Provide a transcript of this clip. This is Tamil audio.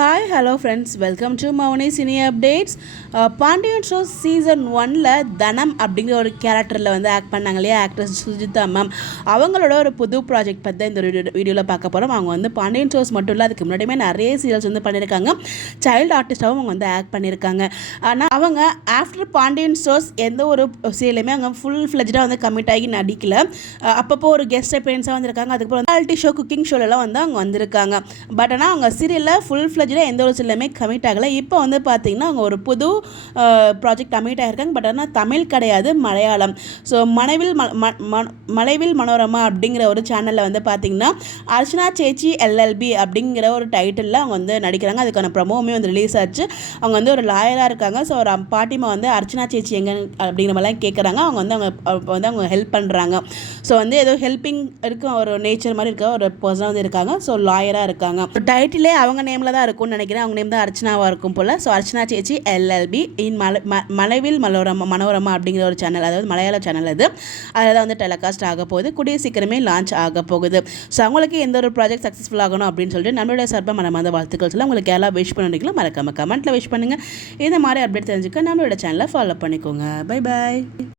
Hi hello friends, welcome to Mouni cine updates. Pandian show season 1ல் தனம் அப்படிங்கிற ஒரு கேரக்டரில் வந்து ஆக்ட் பண்ணாங்க இல்லையா, ஆக்ட்ரஸ் சுஜிதா மேம். அவங்களோட ஒரு புது ப்ராஜெக்ட் பற்றி தான் இந்த வீடியோவில் பார்க்க போகிறோம். அவங்க வந்து பாண்டியன் ஷோஸ் மட்டும் இல்லை, அதுக்கு முன்னாடியுமே நிறைய சீரியல்ஸ் வந்து பண்ணியிருக்காங்க. சைல்டு ஆர்டிஸ்டாகவும் அவங்க வந்து ஆக்ட் பண்ணியிருக்காங்க. ஆனால் அவங்க ஆஃப்டர் பாண்டியன் ஷோஸ் எந்த ஒரு சீரியலுமே அவங்க ஃபுல் ஃப்ளெஜ்டாக வந்து கமிட் ஆகி நடிக்கல. அப்பப்போ ஒரு கெஸ்ட் அப்பியரன்ஸாக வந்திருக்காங்க. அதுக்கப்புறம் ரியாலிட்டி ஷோ, குக்கிங் ஷோலெலாம் வந்து அவங்க வந்திருக்காங்க. பட் ஆனால் அவங்க சீரியலில் ஃபுல் எந்த ஒரு சிலையுமே கமிட் ஆகலை. இப்போ வந்து பார்த்தீங்கன்னா அவங்க ஒரு புது ப்ராஜெக்ட் கமிட் ஆகிருக்காங்க. பட் ஆனால் தமிழ் கிடையாது, மலையாளம். ஸோ மலைவில் மனோரமா அப்படிங்கிற ஒரு சேனலில் வந்து பார்த்தீங்கன்னா அர்ச்சனா சேச்சி எல்எல்பி அப்படிங்கிற ஒரு டைட்டிலில் அவங்க வந்து நடிக்கிறாங்க. அதுக்கான ப்ரமோவுமே வந்து ரிலீஸ் ஆச்சு. அவங்க வந்து ஒரு லாயராக இருக்காங்க. ஸோ ஒரு பாட்டிமா வந்து அர்ச்சனா சேச்சி எங்கே அப்படிங்கிற மாதிரிலாம் கேட்குறாங்க. அவங்க ஹெல்ப் பண்ணுறாங்க. ஸோ வந்து ஏதோ ஹெல்ப்பிங் இருக்க ஒரு நேச்சர் மாதிரி இருக்க ஒரு பர்சனாக வந்து இருக்காங்க. ஸோ லாயராக இருக்காங்க. டைட்டிலே அவங்க நேமில் தான் இருக்கும்னு நினைக்கிறேன். அவங்க நேம் தான் அர்ச்சனாவாக இருக்கும் போல். ஸோ அர்ச்சனா சேச்சி எல்எல்பி இன் மலைவில் மனோரமா அப்படிங்கிற ஒரு சேனல், அதாவது மலையாள சேனல் அது. அதில் தான் வந்து டெலிகாஸ்ட் ஆக போகுது. கூடிய சீக்கிரமே லான்ச் ஆக போகுது. ஸோ அவங்களுக்கு எந்த ஒரு ப்ராஜெக்ட் சக்ஸஸ்ஃபுல் ஆகணும் அப்படின்னு சொல்லிட்டு நம்மளுடைய சார்பாக மனமார்ந்த வாழ்த்துக்கள் சொல்ல உங்களுக்கு எல்லாம் விஷ் பண்ணிக்கலாம். மறக்காம கமெண்ட்டில் விஷ் பண்ணுங்கள். இந்த மாதிரி அப்டேட் தெரிஞ்சுக்க நம்மளோட சேனலை ஃபாலோ பண்ணிக்கோங்க. Bye bye.